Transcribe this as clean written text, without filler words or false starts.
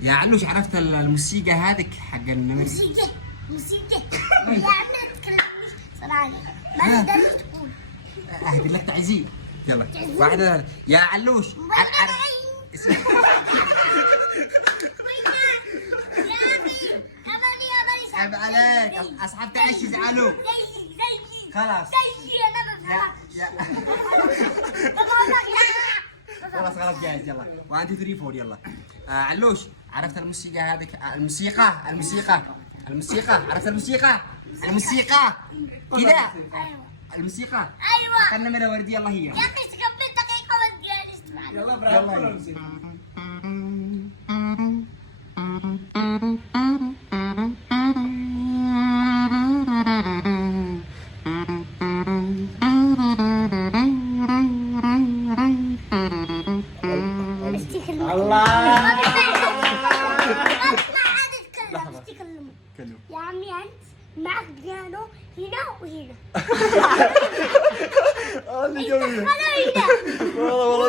يا علوش، عرفت الموسيقى هذيك حق النمر؟ موسيقى يا عم ما تتكلمش صراحة، ما تقدرش تقول. اهدي لك تعزيز. يلا واحدة يا علوش. عيب عليك، اصحاب تعيش يزعلوا. خلاص خلاص جاهز. يلا 1 2 3 4 يلا. علوش، عرفت الموسيقى هذيك؟ الموسيقى عرفت الموسيقى كذا. الموسيقى ايوه النمرة وردي. يلا هي يا اخي تقبل دقيقة وتجلس معنا. يلا براحتك. الله. يا عمي انت معك بيانو هنا وهنا. اللي جميل. هنا والله